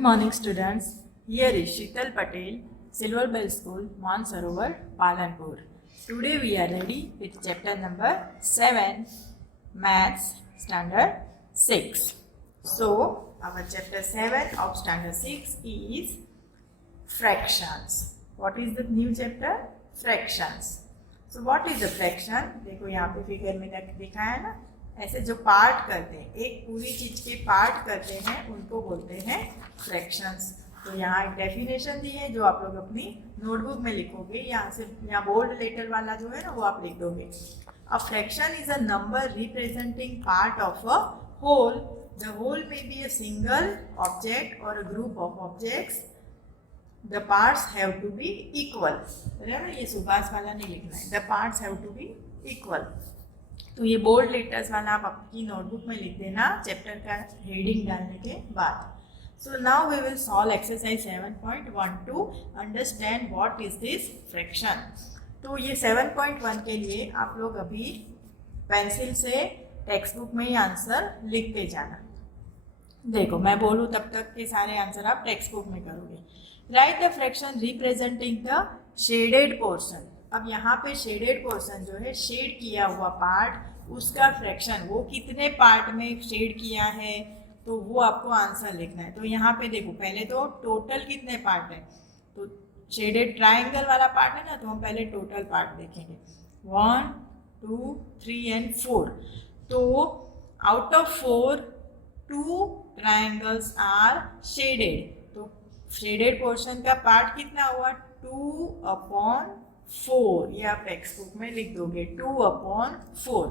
Good morning, students. Here is Sheetal Patel, Silver Bell School, Mansarovar, Palanpur. Today we are ready with chapter number 7, Maths, Standard 6. So, our chapter 7 of Standard 6 is Fractions. What is the new chapter? Fractions. So, what is the fraction? देखो यहाँ पे figure में दिखाया है ना, ऐसे जो part करते हैं, एक पूरी चीज के पार्ट करते हैं, उनको बोलते हैं फ्रैक्शंस। तो यहाँ एक डेफिनेशन दी है जो आप लोग अपनी नोटबुक में लिखोगे, यहाँ बोल्ड लेटर वाला जो है ना वो आप लिख दोगे। A fraction is a number representing part of a whole. The whole में बी अ सिंगल ऑब्जेक्ट और a group of objects. The parts have to be equal. बराबर, ये सुभाष वाला नहीं लिखना है, the parts have to be equal. तो ये बोल्ड लेटर्स वाला आप आपकी नोटबुक में लिख देना चैप्टर का हेडिंग डालने के बाद। So now we will solve exercise 7.1 to understand what is this fraction. तो ये 7.1 के लिए आप लोग अभी पेंसिल से टेक्स्ट बुक में ही आंसर लिखते जाना। देखो मैं बोलूँ तब तक के सारे आंसर आप टेक्स्ट बुक में करोगे। Right the fraction representing the shaded portion. अब यहाँ पे शेडेड पोर्शन जो है, शेड किया हुआ पार्ट, उसका फ्रैक्शन वो कितने पार्ट में शेड किया है, तो वो आपको आंसर लिखना है। तो यहाँ पे देखो, पहले तो टोटल कितने पार्ट है, तो शेडेड ट्रायंगल वाला पार्ट है ना, तो हम पहले टोटल पार्ट देखेंगे। 1 2 3 एंड 4। तो out of 4 2 triangles are shaded. तो शेडेड पोर्शन का पार्ट कितना हुआ, 2/4। ये आप टेक्स्ट बुक में लिख दोगे 2/4।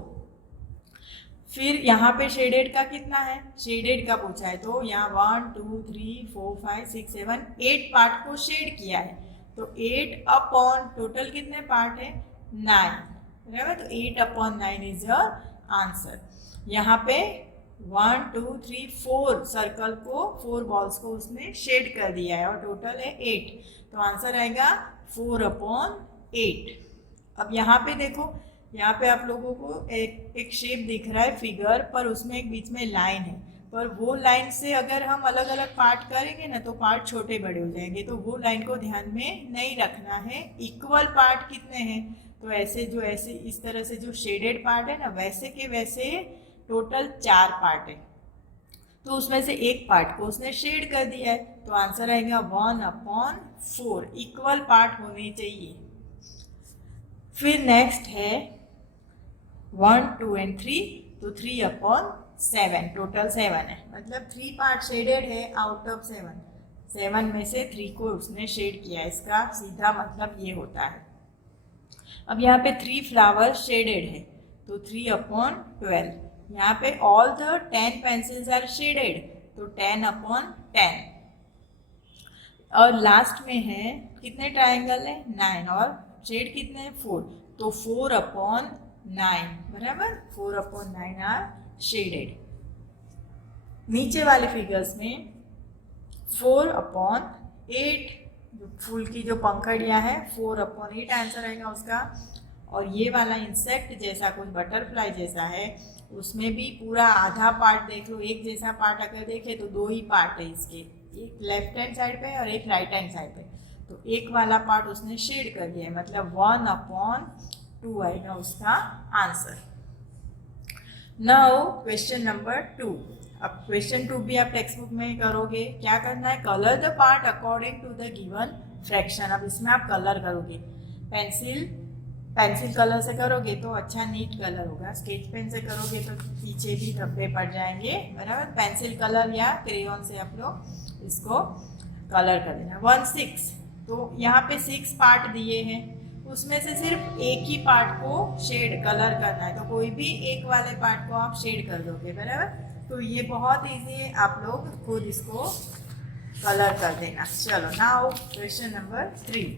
फिर यहाँ पे शेडेड का कितना है, शेडेड का पूछा है, तो यहाँ 1 2 3 4 5 6 7 8 पार्ट को शेड किया है। तो 8/, टोटल कितने पार्ट है, 9। बराबर, तो 8/9 इज योर आंसर। यहाँ पे 1 2 3 4 सर्कल को, 4 बॉल्स को उसने शेड कर दिया है और टोटल है 8। तो आंसर आएगा 4/8। अब यहाँ पे देखो, यहाँ पे आप लोगों को एक शेप दिख रहा है फिगर पर, उसमें एक बीच में लाइन है, पर वो लाइन से अगर हम अलग अलग पार्ट करेंगे ना तो पार्ट छोटे बड़े हो जाएंगे। तो वो लाइन को ध्यान में नहीं रखना है। इक्वल पार्ट कितने हैं, तो ऐसे इस तरह से जो शेडेड पार्ट है ना, वैसे के वैसे टोटल 4 पार्ट है। तो उसमें से एक पार्ट को उसने शेड कर दिया है, तो आंसर आएगा 1/4। इक्वल पार्ट होने चाहिए। फिर नेक्स्ट है 1 2 एंड 3, तो 3/7, टोटल 7 है, मतलब 3 पार्ट शेडेड है आउट ऑफ 7। 7 में से 3 को उसने शेड किया, इसका सीधा मतलब ये होता है। अब यहाँ पे 3 फ्लावर शेडेड है, तो 3/12। यहाँ पे all the 10 pencils are shaded, तो 10/10। और लास्ट में है कितने ट्रायंगल है, 9, और शेड कितने हैं, 4, तो 4/9। बराबर, 4/9 आर शेडेड। नीचे वाले फिगर्स में 4/8, जो फूल की जो पंखड़ियाँ हैं, 4/8 आंसर आएगा उसका। और ये वाला इंसेक्ट जैसा कुछ बटरफ्लाई जैसा है, उसमें भी पूरा आधा पार्ट देख लो। एक जैसा पार्ट अगर देखे तो 2 ही पार्ट है इसके, एक लेफ्ट हैंड साइड पे और एक राइट हैंड साइड पे। तो एक वाला पार्ट उसने शेड कर दिया है, मतलब 1/2 आएगा उसका आंसर। Now question number 2। अब क्वेश्चन 2 भी आप टेक्स्ट बुक में करोगे। क्या करना है, colour the part according to the given fraction. अब इसमें आप कलर करोगे, पेंसिल कलर से करोगे तो अच्छा नीट कलर होगा, स्केच पेन से करोगे तो पीछे भी धब्बे पड़ जाएंगे। बराबर, पेंसिल कलर या क्रेयॉन से आप लोग इसको कलर कर देना। 1 6, तो यहाँ पे 6 पार्ट दिए हैं, उसमें से सिर्फ एक ही पार्ट को शेड कलर करना है, तो कोई भी एक वाले पार्ट को आप शेड कर दोगे। बराबर, तो ये बहुत ईजी है, आप लोग खुद इसको कलर कर देना। चलो now question number 3।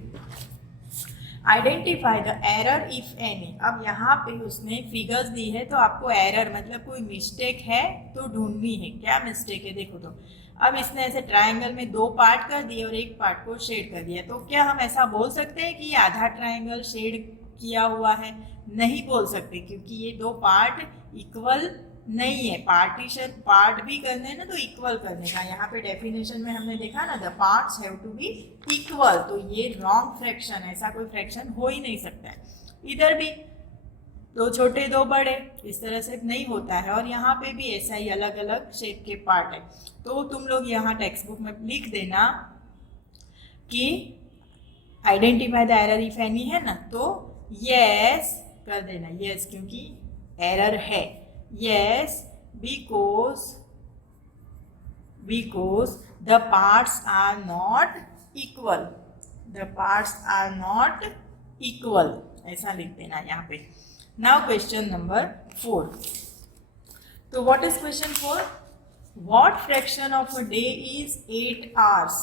Identify the error if any. अब यहाँ पे उसने फिगर्स दी है, तो आपको एरर मतलब कोई मिस्टेक है तो ढूंढनी है। क्या मिस्टेक है देखो। तो अब इसने ऐसे ट्रायंगल में 2 पार्ट कर दिए और एक पार्ट को शेड कर दिया, तो क्या हम ऐसा बोल सकते हैं कि ये आधा ट्रायंगल शेड किया हुआ है? नहीं बोल सकते, क्योंकि ये 2 पार्ट इक्वल नहीं है। पार्टीशन पार्ट भी करने हैं ना तो इक्वल करने का। यहाँ पे डेफिनेशन में हमने देखा ना, the parts have to be equal, तो ये रॉन्ग फ्रैक्शन, ऐसा कोई फ्रैक्शन हो ही नहीं सकता है। इधर भी दो छोटे दो बड़े, इस तरह से नहीं होता है। और यहाँ पे भी ऐसा ही अलग अलग शेप के पार्ट है। तो तुम लोग यहाँ टेक्स्ट बुक में लिख देना कि identify the error if any है ना, तो यस कर देना, यस क्योंकि एरर है। Yes because the parts are not equal, the parts are not equal, ऐसा लिख देना यहाँ पे। Now question number 4। तो what is question 4? What fraction of a day is 8 hours?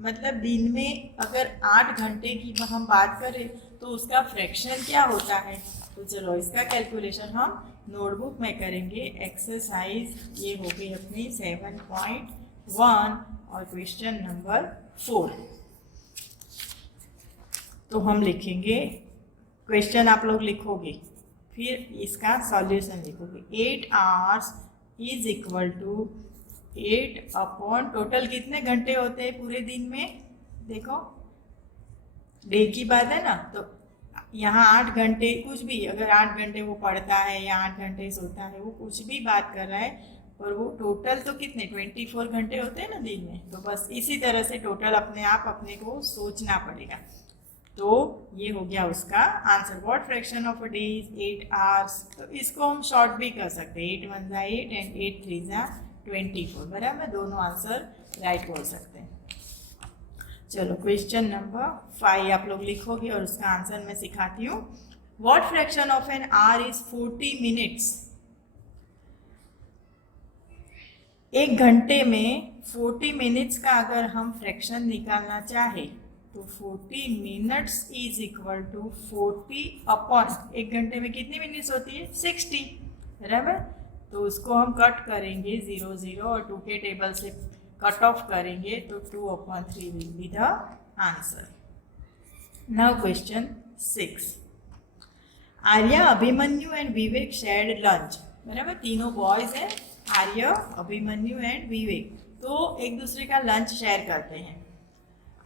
मतलब दिन में अगर 8 घंटे की हम बात करें तो उसका फ्रैक्शन क्या होता है। तो चलो इसका कैलकुलेशन हम नोटबुक में करेंगे। एक्सरसाइज ये हो गई अपनी 7.1 और क्वेश्चन नंबर 4। तो हम लिखेंगे, क्वेश्चन आप लोग लिखोगे, फिर इसका सॉल्यूशन लिखोगे। 8 hours is equal to 8 upon total कितने घंटे होते हैं पूरे दिन में, देखो डे की बात है ना, तो यहाँ 8 घंटे कुछ भी, अगर 8 घंटे वो पढ़ता है या 8 घंटे सोता है, वो कुछ भी बात कर रहा है, पर वो टोटल तो कितने 24 घंटे होते हैं ना दिन में। तो बस इसी तरह से टोटल अपने आप अपने को सोचना पड़ेगा। तो ये हो गया उसका answer. What fraction of a day is 8 hours? तो इसको हम शॉर्ट भी कर सकते हैं, 8 1 8 एंड 8 3 24, बराबर, दोनों आंसर राइट बोल सकते हैं। चलो क्वेश्चन नंबर 5 आप लोग लिखोगे और उसका आंसर मैं सिखाती हूँ। What fraction of an hour is 40 minutes? एक घंटे में 40 मिनट्स का अगर हम फ्रैक्शन निकालना चाहे तो 40 minutes is equal to 40 upon, एक घंटे में कितनी मिनट्स होती है 60, बराबर। तो उसको हम कट करेंगे 0 0 और 2 के टेबल से कट ऑफ करेंगे तो 2/3 will be the answer. Now question 6। Arya, Abhimanyu and Vivek shared lunch, बराबर, तीनों बॉयज हैं, आर्य, अभिमन्यु एंड विवेक, तो एक दूसरे का लंच शेयर करते हैं।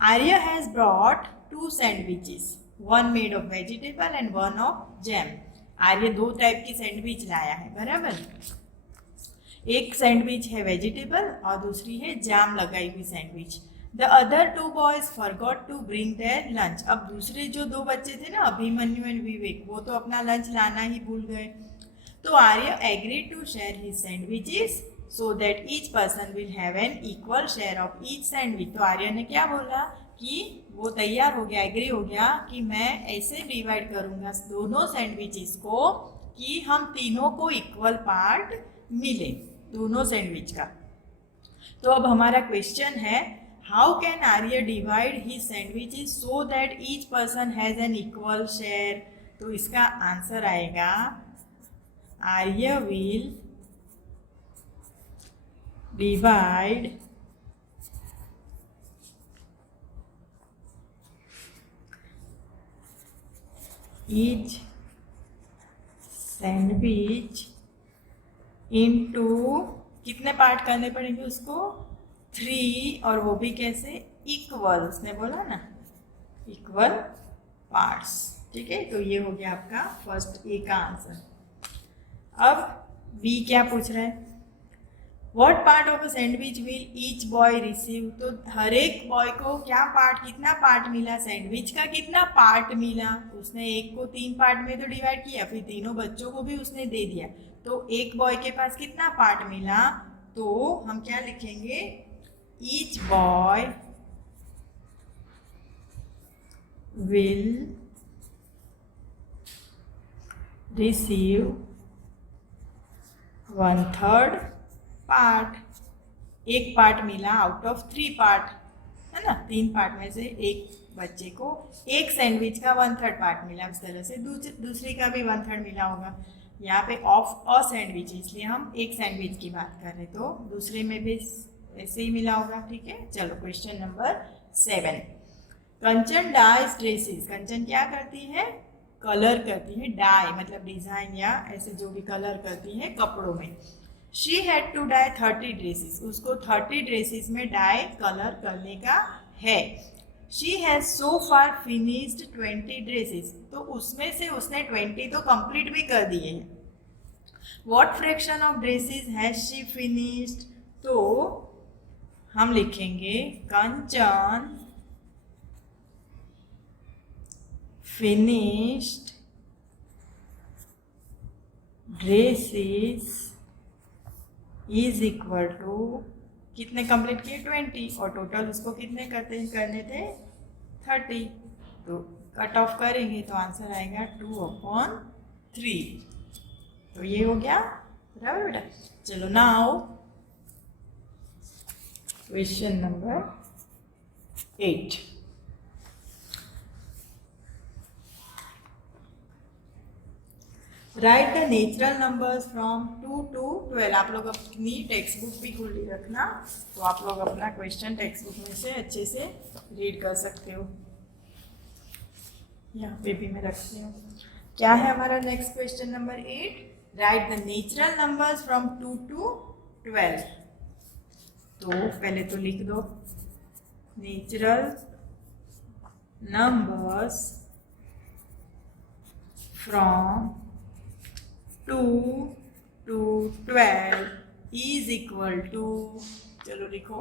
Arya has brought 2 sandwiches, one made of vegetable and one of jam. Arya 2 type की सैंडविच लाया है, बराबर। एक सैंडविच है वेजिटेबल और दूसरी है जाम लगाई हुई sandwich. The other 2 boys forgot to bring their lunch. अब दूसरे जो 2 बच्चे थे ना, अभिमन्यु एंड विवेक, वो तो अपना लंच लाना ही भूल गए। तो Arya agreed to share his sandwiches so that each person will have an equal share of each sandwich. तो आर्य ने क्या बोला कि वो तैयार हो गया, एग्री हो गया कि मैं ऐसे डिवाइड करूंगा दोनों सैंडविचेस को कि हम तीनों को इक्वल पार्ट मिले, दोनों सैंडविच का। तो अब हमारा क्वेश्चन है, how can Arya divide his sandwiches so that each person has an equal share? तो इसका आंसर आएगा, Arya will divide each sandwich into, कितने पार्ट करने पड़ेंगे उसको 3, और वो भी कैसे, इक्वल, उसने बोला ना इक्वल पार्ट्स, ठीक है। तो ये हो गया आपका फर्स्ट ए का आंसर। अब बी क्या पूछ रहा है, What part of a sandwich will each boy receive? तो हर एक बॉय को क्या पार्ट, कितना पार्ट मिला, सैंडविच का कितना पार्ट मिला, उसने एक को 3 पार्ट में तो डिवाइड किया, फिर तीनों बच्चों को भी उसने दे दिया, तो एक बॉय के पास कितना पार्ट मिला। तो हम क्या लिखेंगे, each boy will receive 1/3 part, एक पार्ट मिला आउट ऑफ 3 पार्ट, है ना, 3 पार्ट में से एक बच्चे को एक सैंडविच का 1/3 पार्ट मिला, उस तरह से दूसरी का भी 1/3 मिला होगा। यहाँ पे ऑफ अ सैंडविच, इसलिए हम एक सैंडविच की बात कर रहे, तो दूसरे में भी ऐसे ही मिला होगा, ठीक है। चलो क्वेश्चन नंबर 7। कंचन डाइज ड्रेसेस, कंचन क्या करती है, कलर करती है, डाई मतलब डिजाइन या ऐसे जो भी कलर करती है कपड़ों में। She had to dye 30 dresses, उसको 30 ड्रेसेस में डाई कलर करने का है। She has so far finished 20 dresses, तो उसमें से उसने 20 तो कंप्लीट भी कर दिए हैं। What fraction of dresses has she finished, तो हम लिखेंगे कंचन finished dresses is equal to कितने कंप्लीट किए 20 और टोटल उसको कितने करने थे 30, तो कट ऑफ करेंगे तो आंसर आएगा 2/3। तो ये हो गया बराबर बेटा। चलो now question number 8। Right the natural numbers from 2 to 12। आप लोग अपनी टेक्स्ट बुक भी खुली रखना, तो आप लोग अपना क्वेश्चन टेक्स्ट बुक में से अच्छे से रीड कर सकते हो। यहाँ पे भी मैं रखती हूँ। क्या है हमारा next question number 8। Right the natural numbers from 2 to 12। तो पहले तो लिख दो natural numbers from 2 to 12 is equal to, चलो लिखो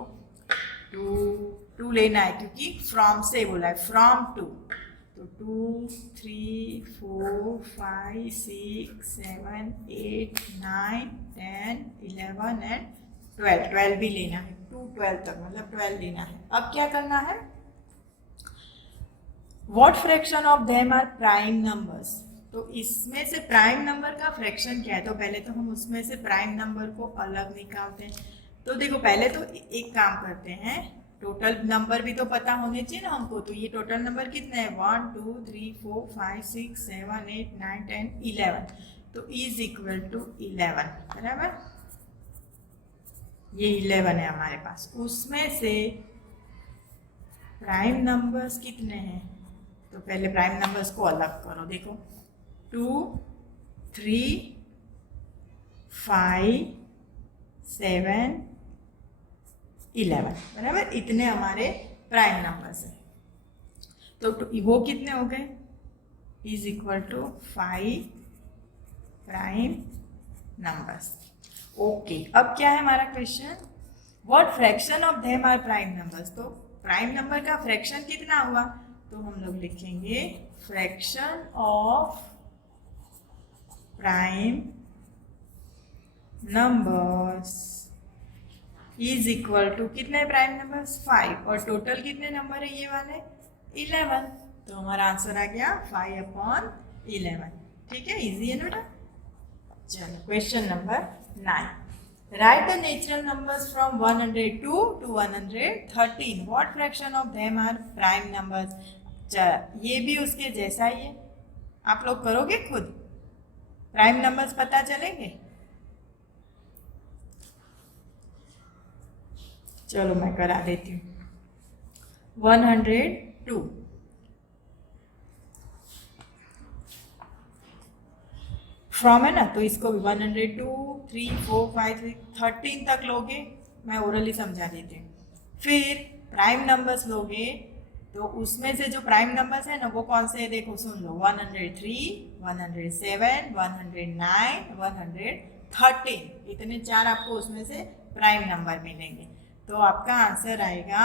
2 लेना है क्योंकि फ्रॉम से बोला है, फ्रॉम 2, तो 2 3 4 5 6 7 8 9 10 11 एंड 12 भी लेना है, 2 12 तक मतलब 12 लेना है। अब क्या करना है, what fraction of them are prime numbers, तो इसमें से प्राइम नंबर का फ्रैक्शन क्या है, तो पहले तो हम उसमें से प्राइम नंबर को अलग निकालते हैं। तो देखो पहले तो एक काम करते हैं, टोटल नंबर भी तो पता होने चाहिए ना हमको, तो ये टोटल नंबर कितने हैं 1 2 3 4 5 6 7 8 9 10 11, तो इज इक्वल टू 11 बराबर। ये 11 है हमारे पास, उसमें से प्राइम नंबर्स कितने हैं, तो पहले प्राइम नंबर्स को अलग करो। देखो 2 3 5 7 11 बराबर, इतने हमारे प्राइम नंबर्स हैं। तो वो कितने हो गए, is equal to 5 prime numbers. Okay, अब क्या है हमारा question, what fraction of them are prime numbers, तो प्राइम नंबर का फ्रैक्शन कितना हुआ, तो हम लोग लिखेंगे fraction of prime numbers is equal to, कितने प्राइम नंबर्स 5, और टोटल कितने नंबर है ये वाले 11, तो हमारा आंसर आ गया 5/11। ठीक है, इजी है ना बेटा। चलो question number 9। Write the natural numbers from 102 to 113। What fraction of them are prime numbers. ये भी उसके जैसा ही है, आप लोग करोगे खुद, प्राइम नंबर्स पता चलेंगे। चलो मैं करा देती हूँ। 102 फ्रॉम है ना, तो इसको भी 102 3 4 5 6 13 तक लोगे, मैं ओरली समझा देती हूँ। फिर प्राइम नंबर्स लोगे, तो उसमें से जो प्राइम नंबर्स है ना वो कौन से है, देखो सुन लो 103 107 109 113, इतने 4 आपको उसमें से प्राइम नंबर मिलेंगे। तो आपका आंसर आएगा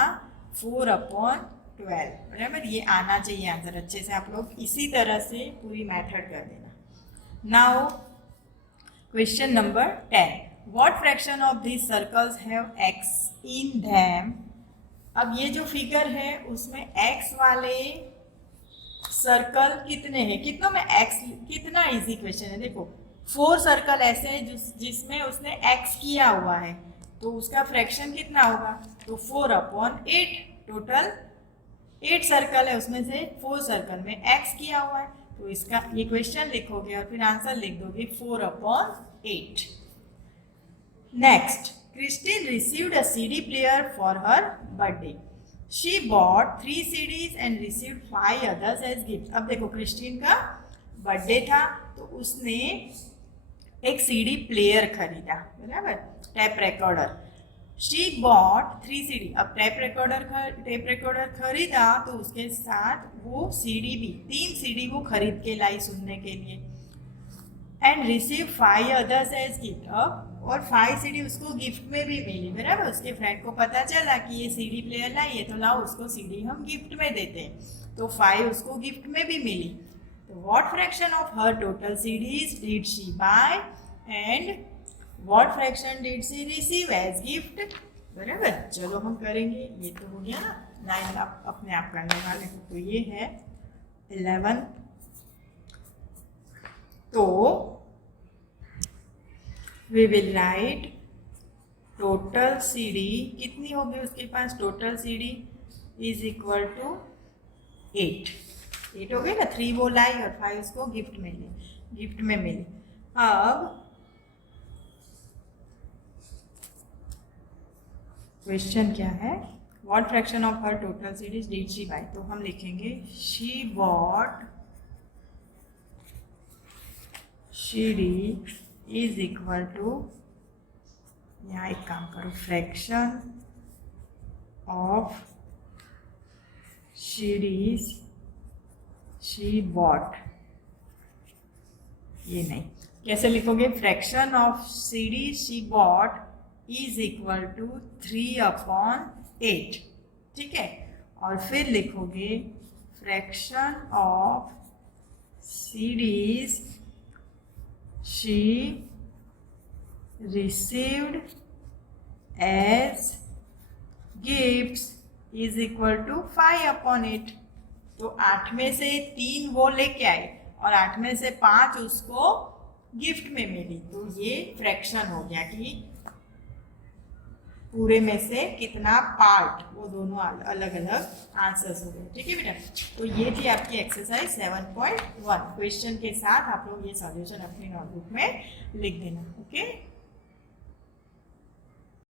4/12 बराबर। ये आना चाहिए आंसर, अच्छे से आप लोग इसी तरह से पूरी मेथड कर देना। Now question number 10। What fraction of this circles have x in them. अब ये जो फिगर है उसमें x वाले सर्कल कितने हैं, कितनों में x, कितना इजी क्वेश्चन है। देखो 4 सर्कल ऐसे हैं जिसमें उसने x किया हुआ है, तो उसका फ्रैक्शन कितना होगा, तो 4/8। टोटल 8 सर्कल है, उसमें से 4 सर्कल में x किया हुआ है, तो इसका ये क्वेश्चन लिखोगे और फिर आंसर लिख दोगे 4/8। Next, Christine received a CD player for her birthday. She bought 3 CDs and received 5 others as gift. अब देखो क्रिस्टीन का बर्थडे था तो उसने एक सीडी प्लेयर खरीदा, बराबर, tape recorder. She bought 3 CD. अब टेप रिकॉर्डर खरीदा तो उसके साथ वो सीडी भी 3 सीडी वो खरीद के लाई सुनने के लिए। And receive 5 others as gift. अब और 5 सीडी उसको गिफ्ट में भी मिली, बराबर। उसके फ्रेंड को पता चला कि ये सीडी प्लेयर लाई है तो लाओ उसको सीडी हम गिफ्ट में देते हैं, तो 5 उसको गिफ्ट में भी मिली। तो what fraction of her total CDs did she buy and what fraction did she receive as gift, बराबर। चलो हम करेंगे, ये तो हो गया ना, 9 आप अपने आप करने वाले हो। तो ये है 11। तो we will write total CD कितनी होगी उसके पास, total CD is equal to 8 हो गई ना। 3 वो लाई और 5 उसको गिफ्ट में मिली। अब क्वेश्चन क्या है, what fraction of her total CDs did she buy. तो हम लिखेंगे she bought CD is equal to, यहाँ एक काम करो, fraction of CDs she bought, ये नहीं, कैसे लिखोगे, fraction of CDs she bought is equal to 3/8, ठीक है। और फिर लिखोगे fraction of CDs she received as gifts is equal to 5/8। तो 8 में से 3 वो लेके आए और 8 में से 5 उसको गिफ्ट में मिली। तो ये फ्रैक्शन हो गया कि पूरे में से कितना पार्ट, वो दोनों अलग अलग आंसर्स हो गए, ठीक है बेटा। तो ये थी आपकी एक्सरसाइज 7.1। क्वेश्चन के साथ आप लोग ये सॉल्यूशन अपनी नोटबुक में लिख देना, ओके।